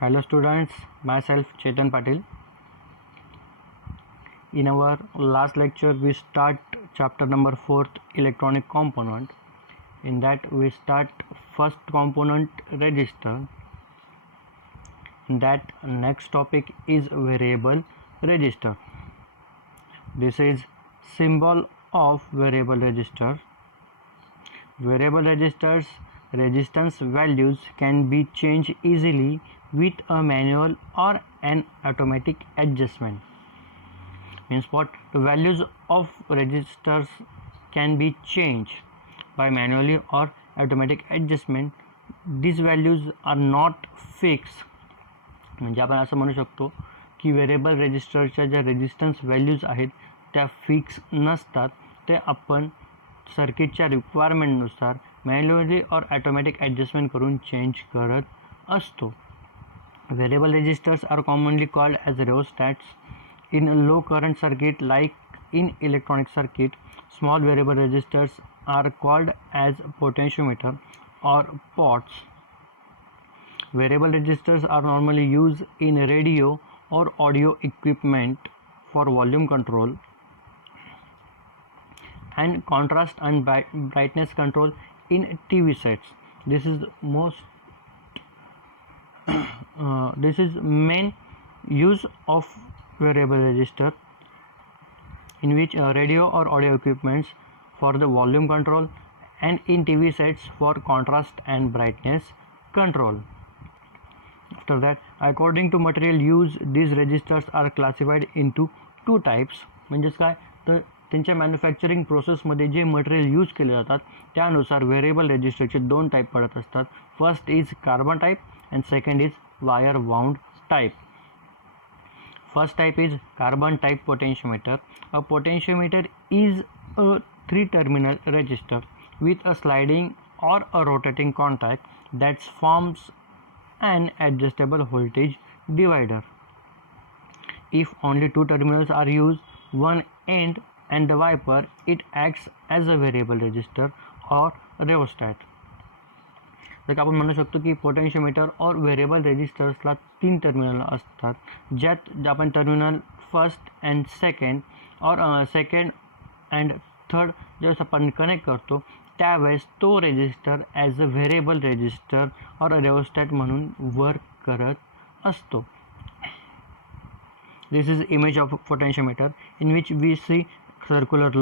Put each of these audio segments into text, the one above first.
Hello students, myself Chetan Patil. In our last lecture we start chapter number 4 electronic component. In that we start first component register. That next topic is variable register. This is symbol of variable register. Variable registers resistance values can be changed easily with a manual or an automatic adjustment. Means what? The values of registers can be changed by manually or automatic adjustment. These values are not fixed. म्हणजे आपण असं म्हणू शकतो की variable रजिस्टरच्या ज्या resistance values आहेत त्या fix नसतात, ते आपण सर्किटच्या रिक्वायरमेंटनुसार मॅन्युअली और ऑटोमॅटिक ॲडजस्टमेंट करून चेंज करत असतो. Variable resistors are commonly called as rheostats. In low current circuit like in electronic circuit, small variable resistors are called as potentiometer or pots. Variable resistors are normally used in radio or audio equipment for volume control and contrast and brightness control in TV sets. This is main use of variable resistor, in which radio or audio equipments for the volume control and in TV sets for contrast and brightness control. After that, according to material used, these registers are classified into two types. म्हणजेच काय तर त्यांच्या manufacturing प्रोसेसमध्ये जे material use केले जातात त्यानुसार variable रजिस्टरचे दोन type पडत असतात. First is carbon type and second is wire wound type. First type is carbon type potentiometer. A potentiometer is a 3-terminal resistor with a sliding or a rotating contact that forms an adjustable voltage divider. If only two terminals are used, one end and the wiper, it acts as a variable resistor or rheostat. तर आपण म्हणू शकतो की potentiometer और variable रेजिस्टर्सला 3 terminal असतात, ज्यात आपण terminal first and second or second and third ज्यावेळेस आपण कनेक्ट करतो त्यावेळेस तो resistor as a variable resistor or rheostat म्हणून वर्क करत असतो. This is image of potentiometer in which we see circular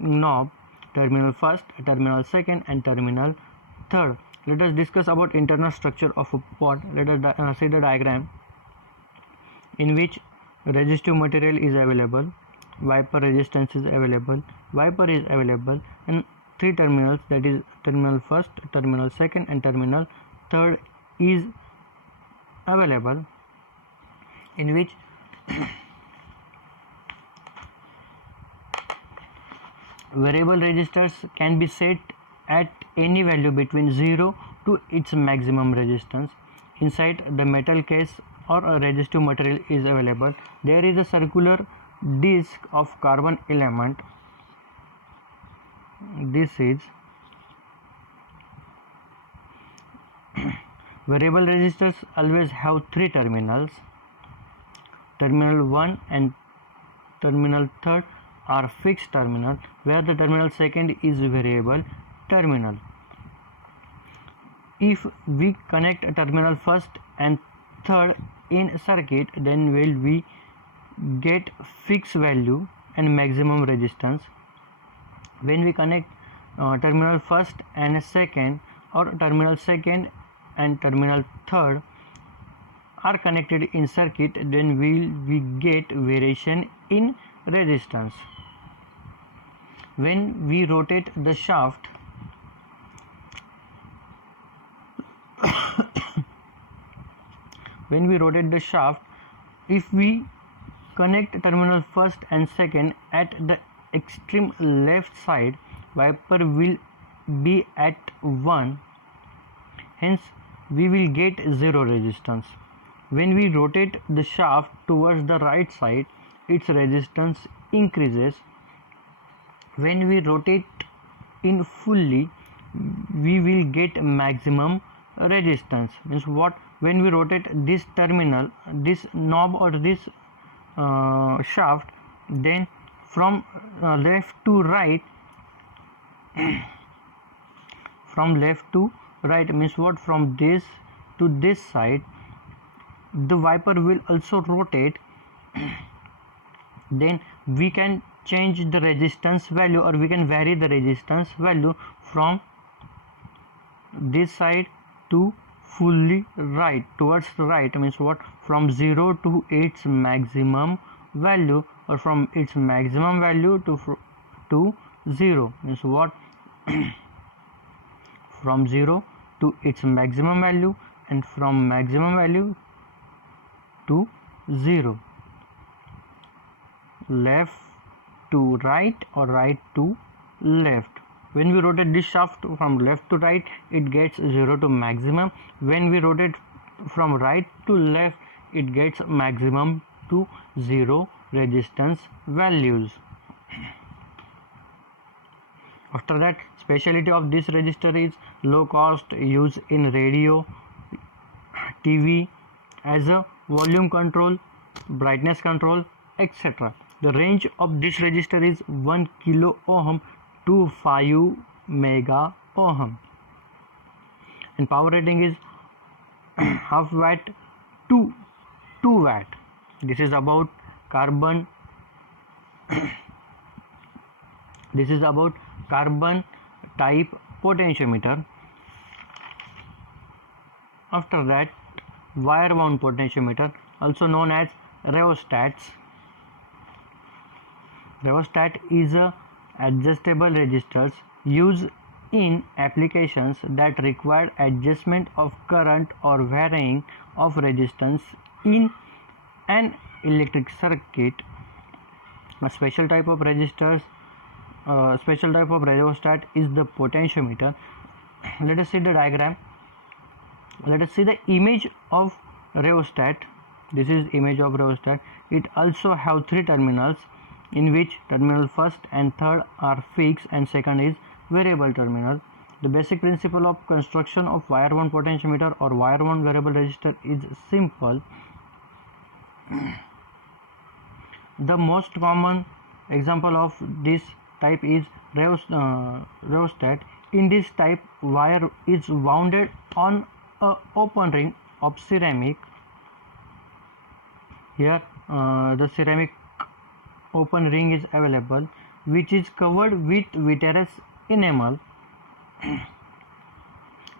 knob, terminal first, terminal second and terminal third. Let us discuss about internal structure of a pot. Let us see the diagram in which resistive material is available, wiper resistance is available, wiper is available, and 3 terminals, that is terminal first, terminal second and terminal third is available, in which variable resistors can be set at any value between 0 to its maximum resistance. Inside the metal case or a resistive material is available. There is a circular disc of carbon element. This is variable resistors always have 3 terminals. Terminal 1 and terminal 3 are fixed terminal, where the terminal second is variable terminal. If we connect terminal first and third in circuit, then will we get fixed value and maximum resistance. When we connect terminal first and second, or terminal second and terminal third are connected in circuit, then will we get variation in resistance. When we rotate the shaft, if we connect terminal first and second at the extreme left side, wiper will be at 1, hence we will get 0 resistance. When we rotate the shaft towards the right side, its resistance increases. When we rotate in fully, we will get maximum resistance. Means what? When we rotate this terminal, this knob or this shaft, then from left to right, from left to right means what? From this to this side, the wiper will also rotate. Then we can change the resistance value, or we can vary the resistance value from this side to fully right, towards the right. Means what? From 0 to its maximum value, or from its maximum value to 0. Means what? From 0 to its maximum value, and from maximum value to 0. Left to right or right to left. When we rotate this shaft from left to right, it gets 0 to maximum. When we rotate from right to left, it gets maximum to 0 resistance values. After that, speciality of this resistor is low cost, use in radio, TV, as a volume control, brightness control, etc. The range of this resistor is 1 kilo ohm to 5 mega ohm, and power rating is half watt to 2 watt. This is about carbon this is about carbon type potentiometer. After that, wire wound potentiometer, also known as rheostats. Rheostat is a adjustable resistors used in applications that require adjustment of current or varying of resistance in an electric circuit. A special type of rheostat is the potentiometer. Let us see the diagram. Let us see the image of rheostat. This is image of rheostat. It also have 3 terminals, in which terminal first and third are fixed and second is variable terminal. The basic principle of construction of wire wound potentiometer or wire wound variable resistor is simple. The most common example of this type is rheostat. In this type, wire is wounded on an open ring of ceramic. Here the ceramic open ring is available, which is covered with vitreous enamel.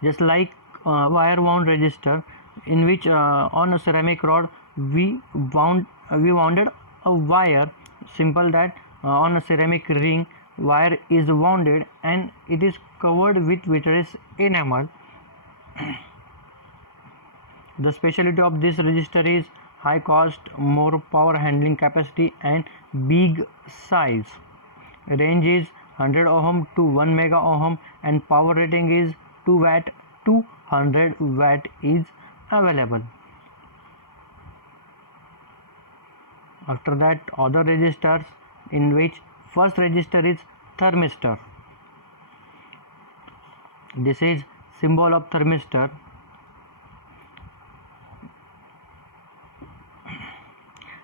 Just like wire wound resistor, in which on a ceramic rod we wounded a wire. Simple that on a ceramic ring wire is wounded and it is covered with vitreous enamel. The specialty of this resistor is high cost, more power handling capacity and big size. Range is 100 ohm to 1 mega ohm and power rating is 2 watt to 100 watt is available. After that, other resistors, in which first resistor is thermistor. This is symbol of thermistor.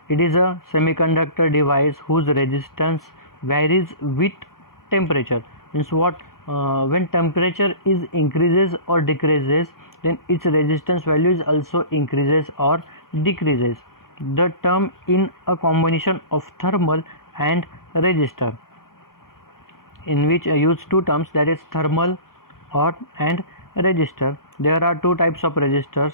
It is a semiconductor device whose resistance varies with temperature. Means what? When temperature is increases or decreases, then its resistance value is also increases or decreases. The term in a combination of thermal and resistor, in which I use 2 terms, that is thermal and resistor. There are 2 types of resistors,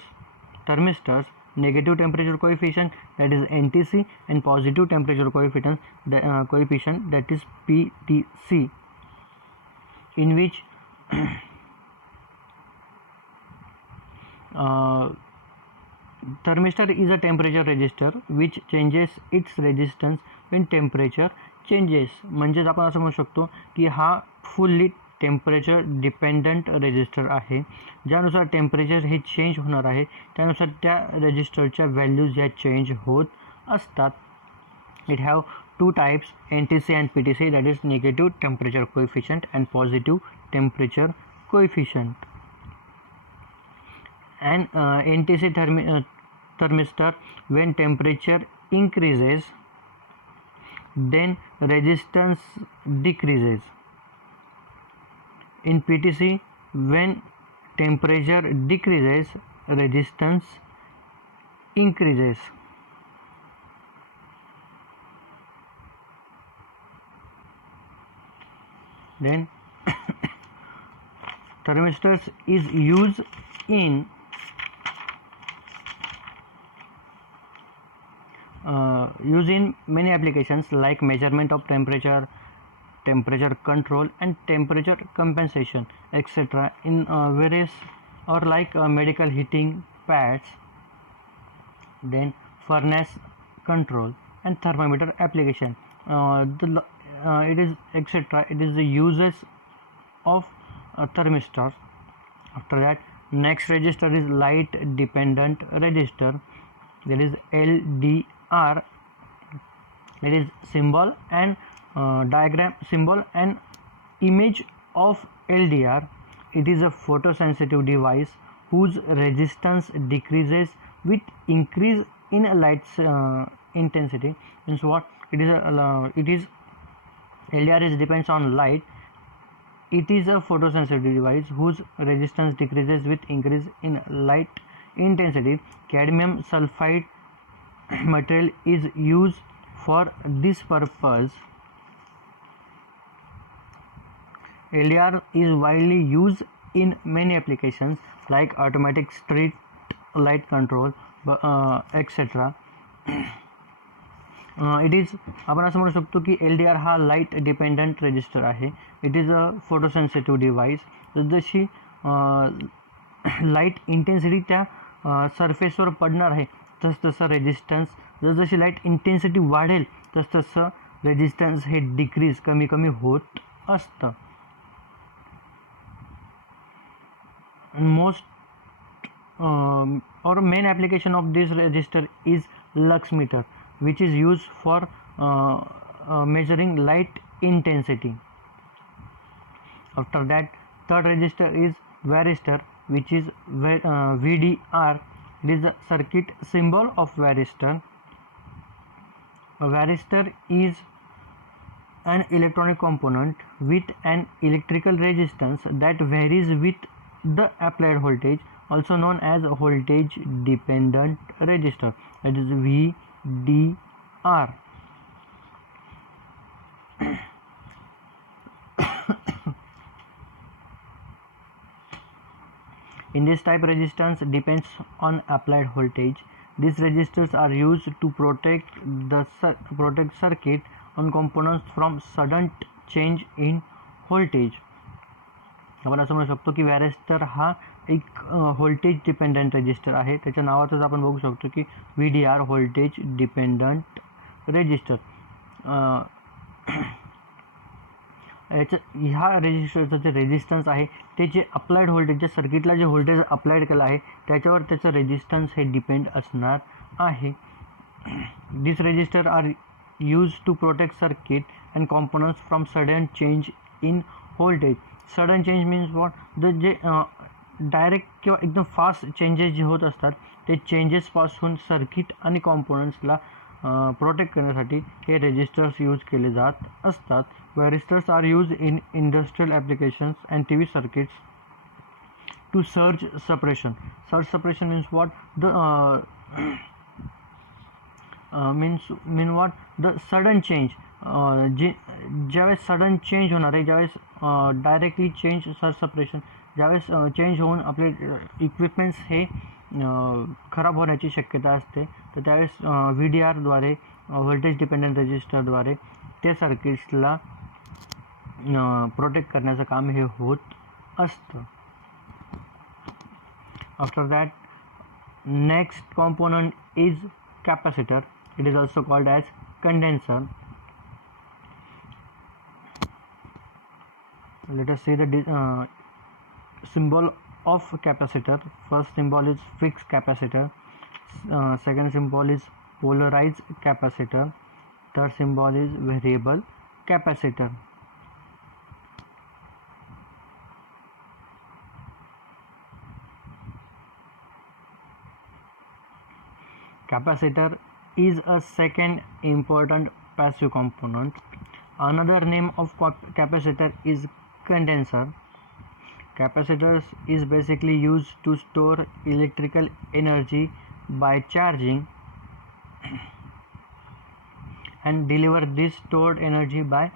thermistors: negative temperature coefficient, that is NTC, and positive temperature coefficient, that is PTC, in which thermistor is a temperature resistor which changes its resistance when temperature changes. म्हणजेच आपण असं म्हणू शकतो की हा fully temperature dependent resistor आहे. ज्यानुसार temperature हे change होणार आहे त्यानुसार त्या रेजिस्टरच्या व्हॅल्यूज ह्या चेंज होत असतात. It have 2 types, NTC and PTC, that is negative temperature coefficient and positive temperature coefficient. and NTC thermistor. When temperature increases, then resistance decreases. In PTC, when temperature decreases, resistance increases. Then thermistors is used in many applications like measurement of temperature, temperature control and temperature compensation, etc. in various or like medical heating pads, then furnace control and thermometer application. It is etc. It is the uses of thermistor. After that, next register is light dependent register. That is LDR. It is symbol and diagram, symbol and image of LDR. It is a photosensitive device whose resistance decreases with increase in light intensity. Means what? It is LDR is depends on light. It is a photosensitive device whose resistance decreases with increase in light intensity. Cadmium sulfide material is used for this purpose. LDR is widely used in many applications like automatic street light control, etc. It is आपण असं म्हणू शकतो की LDR हा light dependent resistor आहे. It is a photosensitive device. जशी light intensity त्या सरफेसवर पडणार आहे तसं रेजिस्टन्स, जशी लाईट इंटेन्सिटी वाढेल तसं रेजिस्टन्स हे डिक्रीज कमी कमी होत असतं. Most or main application of this register is lux meter, which is used for measuring light intensity. After that, third register is varistor, which is VDR. It is the circuit symbol of varistor. A varistor is an electronic component with an electrical resistance that varies with the applied voltage, also known as voltage dependent resistor. That is VDR. In this type, resistance depends on applied voltage. These resistors are used to protect circuit and components from sudden change in voltage. आपण असं म्हणू शकतो की व्हॅरिस्टर हा एक voltage dependent resistor आहे. त्याच्या नावातच आपण बघू शकतो की VDR व्होल्टेज डिपेंडंट रजिस्टर. ह्या रेजिस्टरचं जे रेजिस्टन्स आहे ते जे अप्लाइड व्होल्टेज, ज्या सर्किटला जे व्होल्टेज अप्लाइड केलं आहे त्याच्यावर त्याचं रेजिस्टन्स हे डिपेंड असणार आहे. This resistor are use to protect circuit and components from sudden change in voltage. Sudden change means what? जे डायरेक्ट किंवा एकदम फास्ट चेंजेस जे होत असतात ते चेंजेसपासून सर्किट आणि कॉम्पोनंट्सला प्रोटेक्ट करण्यासाठी हे रेजिस्टर्स यूज केले जात असतात. Varistors are use in industrial applications and TV circuits to surge suppression. Surge suppression means what? Mean what? The sudden change. ज्यावेळेस सडन चेंज होणार आहे, ज्यावेळेस डायरेक्टली चेंज, सर्ज सपरेशन, ज्यावेळेस चेंज होऊन आपले इक्विपमेंट्स हे खराब होण्याची शक्यता असते, तर त्यावेळेस VDRद्वारे, व्होल्टेज डिपेंडंट रजिस्टरद्वारे त्या सर्किट्सला प्रोटेक्ट करण्याचं काम हे होत असतं. After that, next component is capacitor. It is also called as condenser. Let us see the symbol of capacitor. First symbol is fixed capacitor. Second symbol is polarized capacitor. Third symbol is variable capacitor. Capacitor is a second important passive component. Another name of capacitor is condenser. Capacitors is basically used to store electrical energy by charging and deliver this stored energy by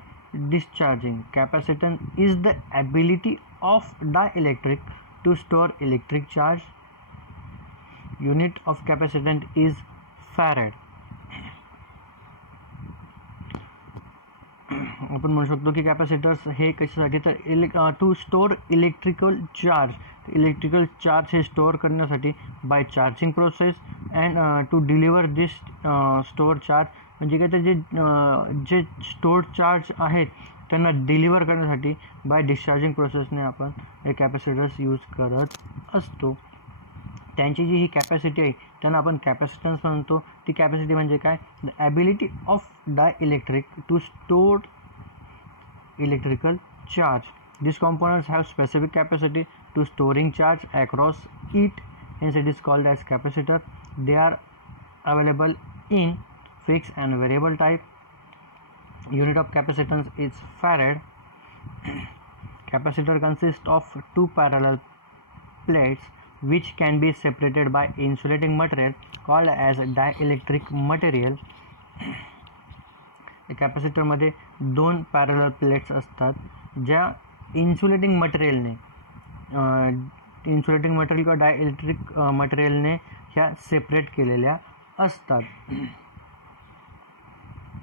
discharging. Capacitance is the ability of dielectric to store electric charge. Unit of capacitance is farad. आपण म्हणू शकतो की capacitors हे कशासाठी तर to store electrical charge हे store करण्यासाठी by charging process and to deliver this store charge म्हणजे काय ते जे स्टोअर्ड चार्ज आहेत त्यांना डिलिव्हर करण्यासाठी बाय डिस्चार्जिंग प्रोसेसने आपण हे कॅपॅसिटर्स यूज करत असतो. त्यांची जी ही कॅपॅसिटी आहे त्यांना आपण कॅपॅसिटन्स म्हणतो. ती कॅपॅसिटी म्हणजे काय, the ability of dielectric to store electrical charge. These components have specific capacity to storing charge across it, hence it is called as capacitor. They are available in fixed and variable type. Unit of capacitance is farad. Capacitor consists of two parallel plates which can be separated by insulating material called as dielectric material. कॅपॅसिटरमध्ये दोन parallel plates असतात ज्या insulating मटेरियलने किंवा dielectric मटेरियलने ह्या separate केलेल्या असतात.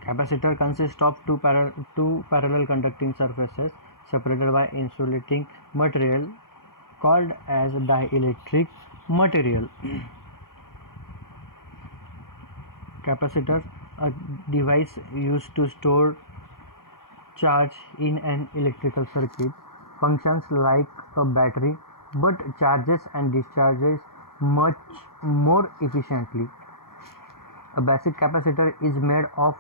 Capacitor consist of two parallel conducting surfaces separated by insulating material called as dielectric material. Capacitor, a device used to store charge in an electrical circuit, functions like a battery but charges and discharges much more efficiently. A basic capacitor is made of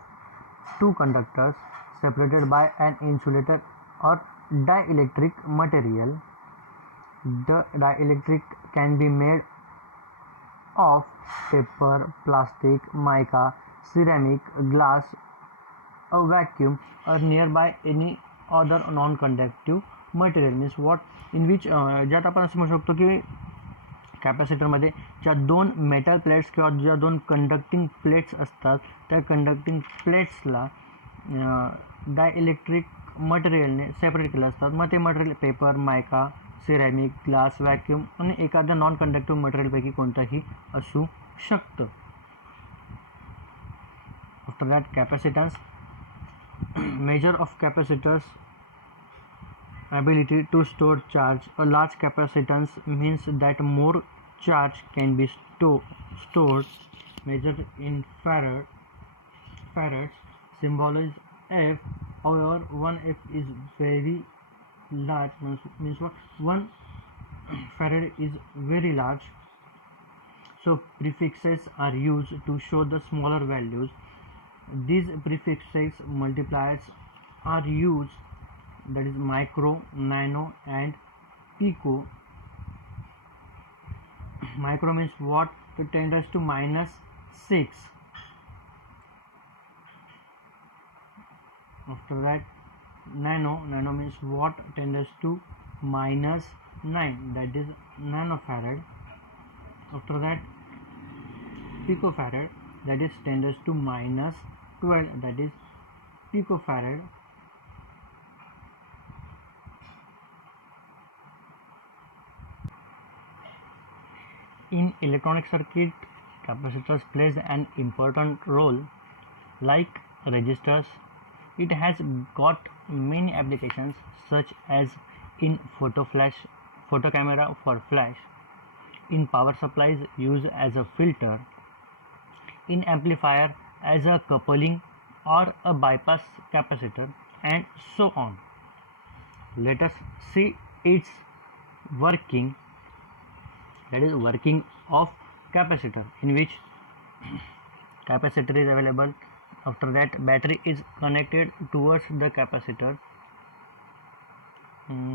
two conductors separated by an insulator or dielectric material. The dielectric can be made of paper, plastic, mica, ceramic, glass, a vacuum, or nearby any other non-conductive material. Means what in which ज्यात आपण असं म्हणू शकतो की कॅपॅसिटरमध्ये ज्या दोन metal plates किंवा ज्या दोन कंडक्टिंग प्लेट्स असतात त्या कंडक्टिंग प्लेट्सला डायइलेक्ट्रिक मटेरियलने सेपरेट केलं असतात. मग ते मटेरियल पेपर, मायका, सिरॅमिक, ग्लास, व्हॅक्यूम आणि एखाद्या नॉन कंडक्टिव्ह मटेरियलपैकी कोणताही असू शकतं. After that, capacitance. Measure of capacitors ability to store charge. A large capacitance means that more charge can be stored. Measured in farads. Symbol is F. However, 1 F is very large. Means what? 1 farad is very large. So prefixes are used to show the smaller values. These prefixes multipliers are used, that is micro, nano and pico. Micro means what? It tends to -6. After that, nano means what? Tends to -9, that is nanofarad. After that, picofarad, that is tends to -12, that is picofarad. In electronic circuit, capacitors plays an important role like resistors. It has got many applications such as in photo camera for flash, in power supplies used as a filter, in amplifier as a coupling or a bypass capacitor, and so on. Let us see its working, that is working of capacitor, in which capacitor is available. After that, battery is connected towards the capacitor.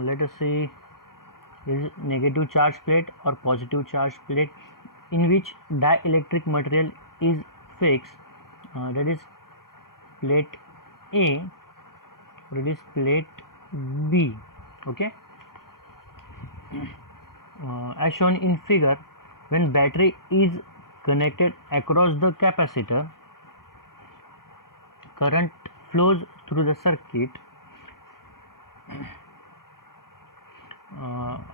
Let us see, is negative charge plate or positive charge plate, in which dielectric material is fixed, that is plate A, that is plate B. Okay. As shown in figure, when battery is connected across the capacitor, current flows through the circuit.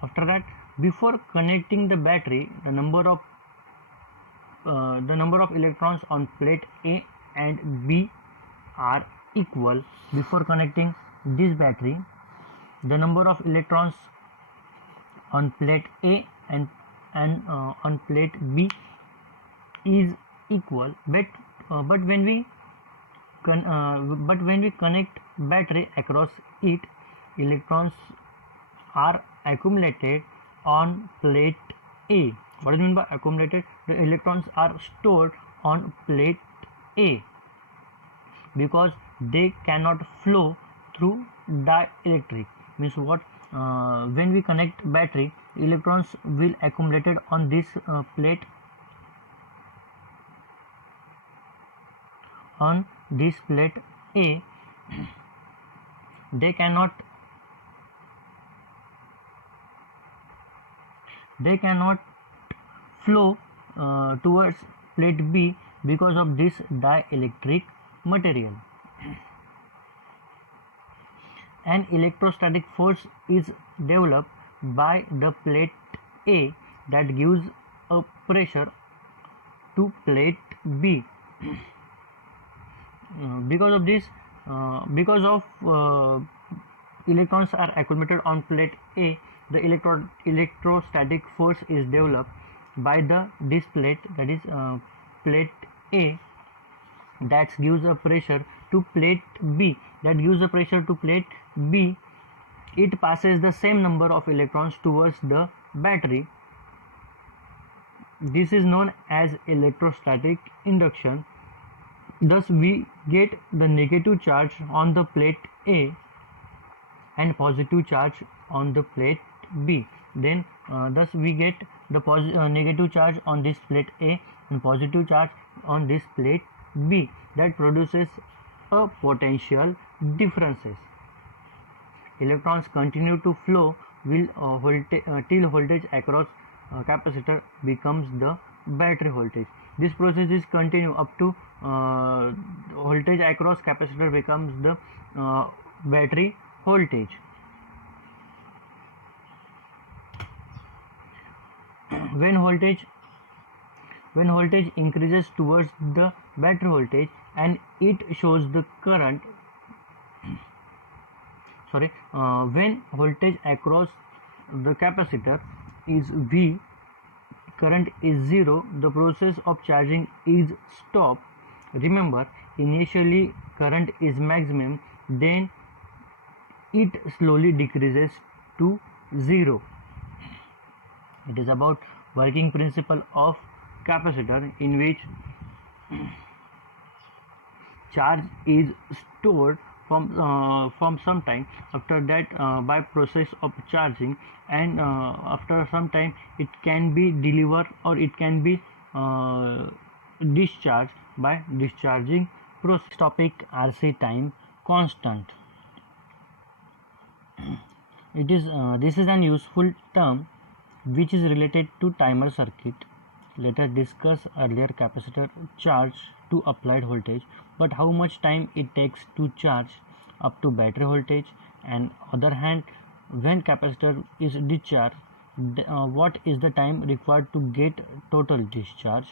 After that, before connecting the battery, the number of electrons on plate A and B are equal. Before connecting this battery, the number of electrons on plate A and on plate B is equal, but when we connect battery across it, electrons are accumulated on plate A. What do you mean by accumulated? The electrons are stored on plate A because they cannot flow through dielectric. Means what? When we connect battery, electrons will accumulated on this plate, on this plate A. They cannot flow towards plate B because of this dielectric material. An electrostatic force is developed by the plate A that gives a pressure to plate B. Because of this, electrons are accumulated on plate A, the electrostatic force is developed by this plate, that is plate A, that gives a pressure to plate B, that gives a pressure to plate B. It passes the same number of electrons towards the battery. This is known as electrostatic induction. Thus we get the negative charge on the plate A and positive charge on the plate B. Then thus we get the negative charge on this plate A and positive charge on this plate B. That produces a potential differences. Electrons continue to flow till voltage across capacitor becomes the battery voltage. This process is continue up to voltage across capacitor becomes the battery voltage. When voltage increases towards the battery voltage and it shows the current, when voltage across the capacitor is V, current is 0, the process of charging is stopped. Remember, initially current is maximum, then it slowly decreases to 0. It is about working principle of capacitor, in which charge is stored from some time. After that, by process of charging, and after some time it can be delivered or it can be discharged by discharging process. Topic: RC time constant. This is an useful term which is related to timer circuit. Let us discuss earlier capacitor charge to applied voltage, but how much time it takes to charge up to battery voltage, and other hand, when capacitor is discharged, what is the time required to get total discharge.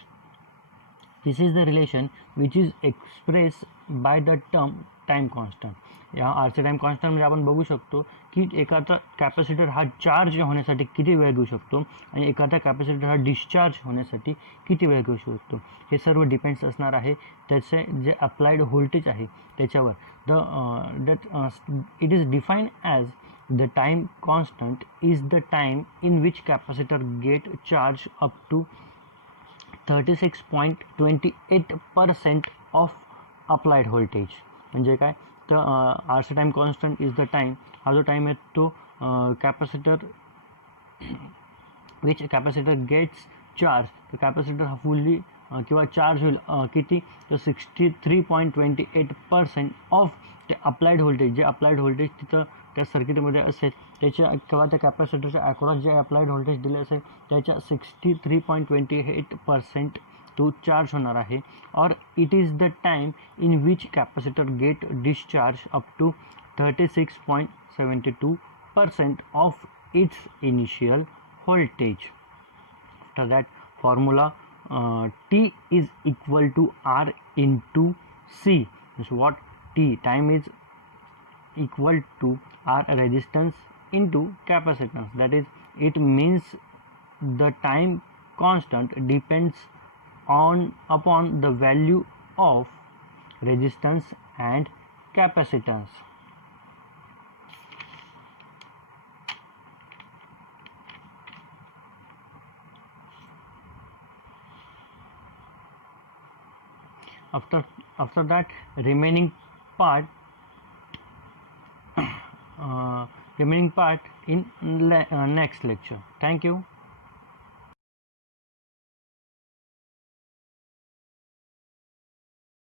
This is the relation which is expressed by the term time constant. या RC time constant म्हणजे आपण बघू शकतो की एखादा capacitor हा charge होण्यासाठी किती वेळ घेऊ शकतो आणि एखादा कॅपॅसिटर हा डिस्चार्ज होण्यासाठी किती वेळ घेऊ शकतो. हे सर्व डिपेंड्स असणार आहे त्याचे जे अप्लाइड व्होल्टेज आहे त्याच्यावर. It is defined as the time constant is the time in which capacitor get charge up to 36.28% of applied voltage. म्हणजे काय तर RC time constant is the time, हा जो टाइम आहे तो capacitor which capacitor gets charge, तर capacitor हा fully किंवा चार्ज होईल किती, तर 63.28% ऑफ ते अप्लाइड व्होल्टेज, जे अप्लाइड व्होल्टेज तिथं त्या सर्किटमध्ये असेल त्याच्या किंवा त्या कॅपॅसिटरच्या अक्रॉस जे अप्लाइड व्होल्टेज दिले असेल त्याच्या 63.28% तो चार्ज होणार आहे. Or it is the time in which capacitor get discharge up to 36.72% of its initial voltage. After that formula T is equal to R into C. Means what? T time is equal to R resistance into capacitance. That is, it means the time constant depends upon the value of resistance and capacitance. After that, remaining part in next lecture. Thank you.